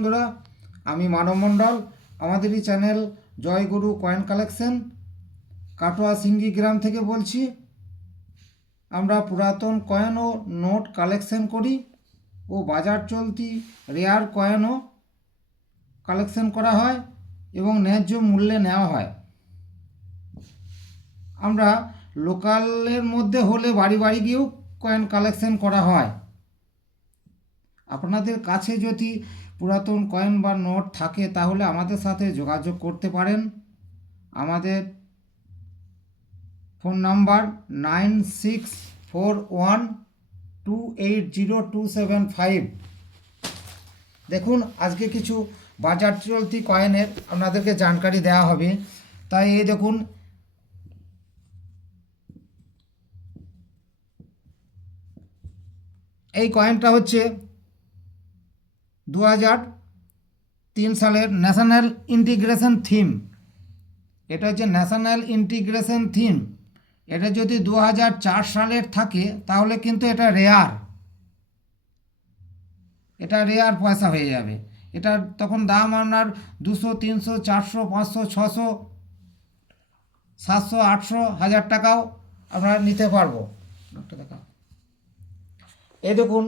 বন্ধুরা, আমি মানব মণ্ডল। আমাদের এই চ্যানেল জয়গুরু কয়েন কালেকশন কাটোয়া সিঙ্গি গ্রাম থেকে বলছি। আমরা পুরাতন কয়েন ও নোট কালেকশন করি ও বাজার চলতি রেয়ার কয়েনও কালেকশন করা হয় এবং ন্যায্য মূল্যে নেওয়া হয়। আমরা লোকালের মধ্যে হলে বাড়ি বাড়ি গিয়েও কয়েন কালেকশন করা হয়। আপনাদের কাছে যদি পুরাতন কয়েন বা নোট থাকে তাহলে আমাদের সাথে যোগাযোগ করতে পারেন। আমাদের ফোন নাম্বার 9641280275। দেখুন, আজকে কিছু বাজার চলতি কয়েনের আপনাদেরকে জানকারি দেওয়া হবে। তাই এই দেখুন, এই কয়েনটা হচ্ছে 2003 সালের ন্যাশনাল ইন্টিগ্রেশন থিম। এটা হচ্ছে ন্যাশনাল ইন্টিগ্রেশন থিম। এটা যদি 2004 সালের থাকে তাহলে কিন্তু এটা রেয়ার পয়সা হয়ে যাবে। এটা তখন দাম আপনার 200, 300, 400, 500, 600, 700, 800, 1000 টাকাও আমরা নিতে পারবো। এই দেখুন,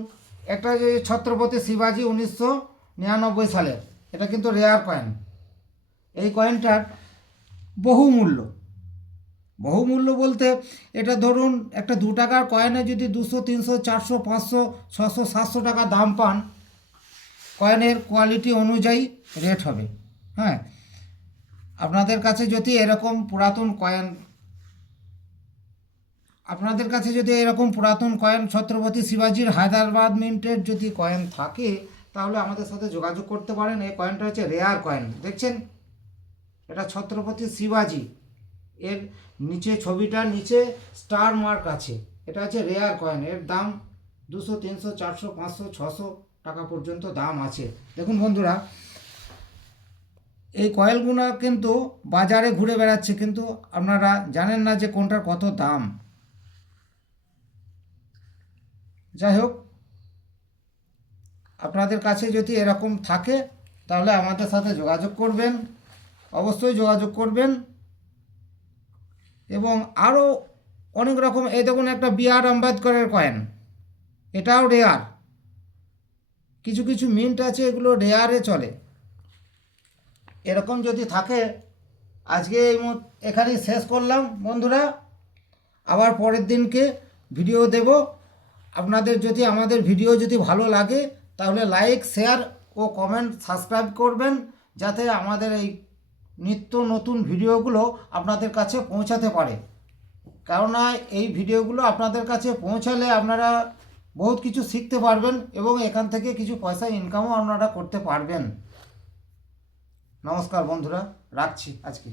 একটা যে ছত্রপতি শিবাজি 1999 সালের, এটা কিন্তু রেয়ার কয়েন। এই কয়েনটার বহুমূল্য বলতে এটা ধরুন একটা 2 টাকার কয়েনে যদি 200, 300, 400, 500, 600, 700 টাকা দাম পান, কয়েনের কোয়ালিটি অনুযায়ী রেট হবে। হ্যাঁ, আপনাদের কাছে যদি এরকম পুরাতন কয়েন ছত্রপতি শিবাজির হায়দ্রাবাদ মিন্টের যদি কয়েন থাকে তাহলে আমাদের সাথে যোগাযোগ করতে পারেন। এই কয়েনটা হচ্ছে রেয়ার কয়েন। দেখছেন, এটা ছত্রপতি শিবাজি, এর নিচে ছবিটার নিচে স্টার মার্ক আছে। এটা হচ্ছে রেয়ার কয়েন। এর দাম 200, 300, 400, 500, 600 টাকা পর্যন্ত দাম আছে। দেখুন বন্ধুরা, এই কয়েনগুলো কিন্তু বাজারে ঘুরে বেড়াচ্ছে, কিন্তু আপনারা জানেন না যে কোনটার কত দাম। যাই হোক, আপনাদের কাছে যদি এরকম থাকে তাহলে আমাদের সাথে যোগাযোগ করবেন, অবশ্যই যোগাযোগ করবেন। এবং আরও অনেক রকম, এই দেখুন একটা বি.আর. আম্বেদকরের কয়েন, এটাও রেয়ার। কিছু কিছু মিন্ট আছে, এগুলো রেয়ারে চলে। এরকম যদি থাকে, আজকে এখানেই শেষ করলাম বন্ধুরা। আবার পরের দিনকে ভিডিও দেব। আপনাদের যদি আমাদের ভিডিও যদি ভালো লাগে তাহলে লাইক, শেয়ার ও কমেন্ট, সাবস্ক্রাইব করবেন, যাতে আমাদের এই নিত্য নতুন ভিডিওগুলো আপনাদের কাছে পৌঁছাতে পারে। কেননা এই ভিডিওগুলো আপনাদের কাছে পৌঁছালে আপনারা বহুত কিছু শিখতে পারবেন এবং এখান থেকে কিছু পয়সা ইনকামও আপনারা করতে পারবেন। নমস্কার বন্ধুরা, রাখছি আজকে।